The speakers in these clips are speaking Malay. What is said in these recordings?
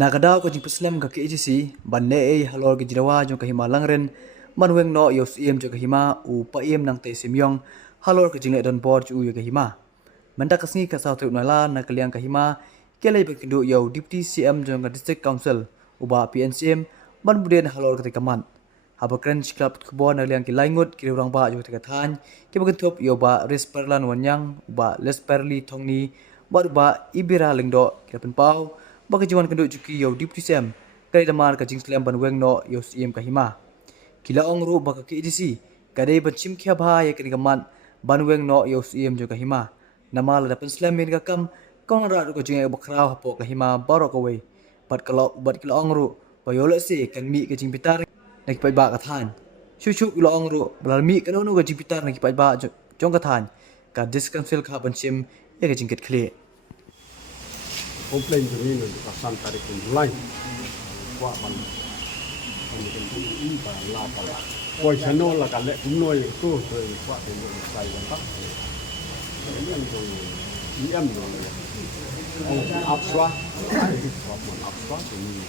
Nakadaw ko jing Muslim ka KGC banne halor ke jirawa jong kahima langren manweng no yo sim jo kahima u paim nang te simyong halor ke jing don bor ju yo kahima manda kasni ka south nala na kaliang kahima kelai bekindu yo deputy CM jong ka district council uba PNCM ban buden halor ke kaman habakren club kubon na liang ki laingut ki rang ba jo te than ke bagen top yo ba resperlan wanyang uba lesperli thongni ba ibira lingdo ki pen pau bagi jiwan kenduk juki yo deputy CM kai damar ka jing slam ban weng no yo CM kahima kila ong ru baka ki EDC kadai ban chim khya bha ye kini gaman ban weng no yo CM jo kahima namal da pen slam min ka kam kong ra ko jing bakrau hapo kahima baro ko we bat kila ong ru ba yo le se kan mi ka jing pitar nak pai ba ka than chu kila ong ru blal mi ka no ka jing pitar nak pai ba jong ka than ka discancel ka ban chim ye ka jing ket khle komplain ini untuk kasan tarik lain wah man ini kan ini lah pala koi channel lah kan lek noi itu dari wah ini sai kan ini yang itu IM dong oh abswa wah man abswa ini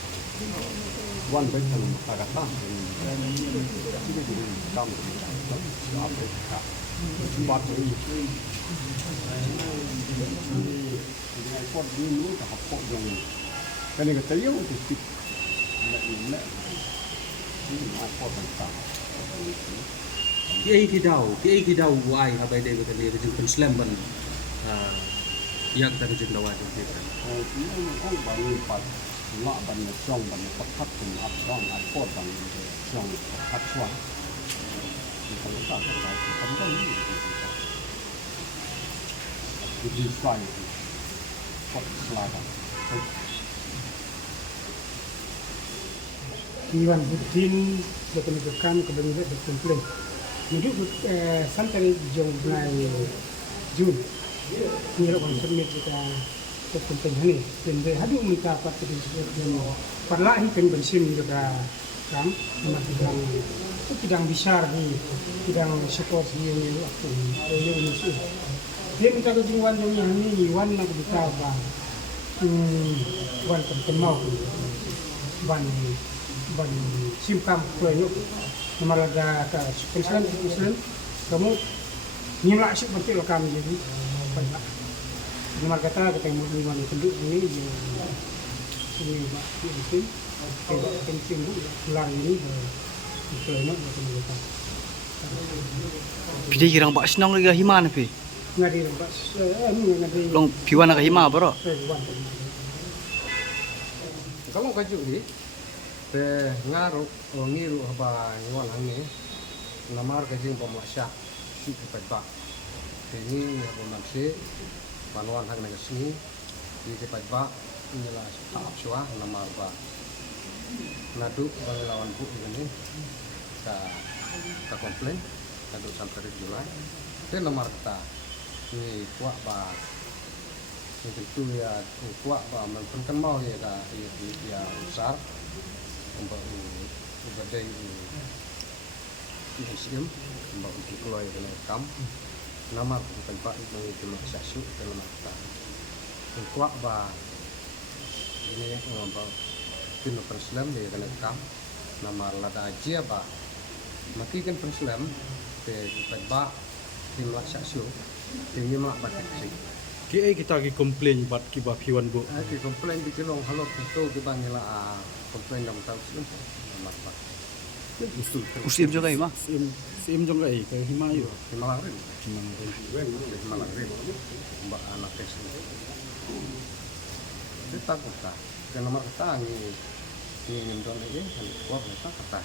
wan betul kata ini jadi kamu apa buat ini pot dulu tak pot yang kan yang kata yo tu tip nak ini pot tentang ki dau wai ha bai dei betul dia jin slam ban yak ta jin dawa jin kita ini oh bani pat la ban song ban pat pun up song pot ban song pat suan kalau tak kan ini jadi fly pot selatan Iwan Budin berkenakan kebenaran berkomplain. Menurut santai jauh dari Jun, ni orang submit kita berkomplain ni. Dan hadu minta apa tu dan perlahan kan bersim juga kam, macam tidak besar ni, tidak support ni yang aku yang ini. Dia minta ke Wan yang ni, Wan nak kita apa? Wan terkenal, Wan simpam kuenya nama laga ka Muslim kamu nyilak sih penting lo kami jadi banyak nama kata ketemu lima ni penduduk ini pak penting penting bulan ini kuenya macam kita pide girang ba sinong ga himan pe ngadi bas ngadi long piwana ga hima bro kalau kaju ni ngaruh ngiru apa nyual hangi namar kajing pemasya si pepa ini pemasya panuan hang negasi di pepa inilah tahap syua namar ba nadu lawan bu ini ka komplain nadu sampai Julai dan namar kita ini kuat ba itu ya kuat ba menkan mau ya ya besar untuk badai musim untuk keluar dari kam nama tempat itu maksud dalam kata kuat bah ini untuk tim Islam dia kena kam nama lada aja bah maki kan Islam ke tempat tim maksud tim mak batik sih kita lagi komplain buat kiba piwan bu. Kita komplain di kelong halor itu kita nila komplain dalam tahun sebelum masak. usim jo kai ma Sim jong kai ke himayo. Himalangrin. Himalangrin. Mbak anak kes. Kita kota. Yang nomor kata ni don ini kuat kita kata.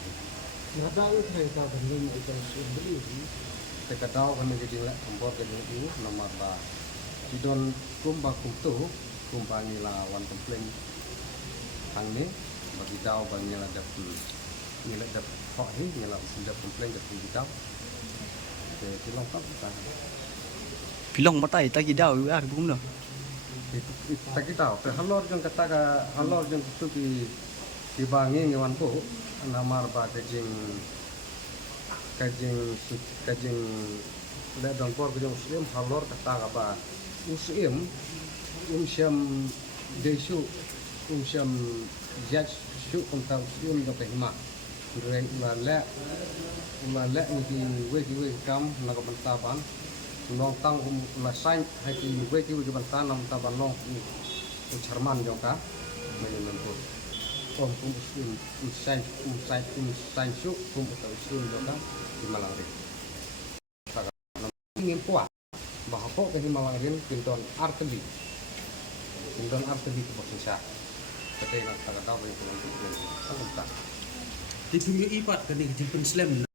nada itu kita banding kita beli Kita tahu kan jadi lah kompor jadi ini nomor ba. Di don kumba kumtu kumpa nila wan komplain hang ni bagi tahu bang nila dapat nila dapat kok ni nila sudah komplain dapat kita pilong tak kita pilong matai ta gi daw ya bum no tak kita ke halor jeng kata ka halor jeng tu di bangi ngewan ko namar ba kajing le don por kajing muslim halor kata ka ba usim siam desu usiam judge syuk tentang sium do hima re ma le ni we kam na ko bantaban nong tang la sai hai ki we ki bantan nam taban nong charman jo ka mai men ko om kum sai syuk kum ta sium jo ka di malang re ingin kuat bahwa kok ke malang rin pinton arteli ke posisa ketika nak tahu yang belum tak. Di dunia ipat kan di slam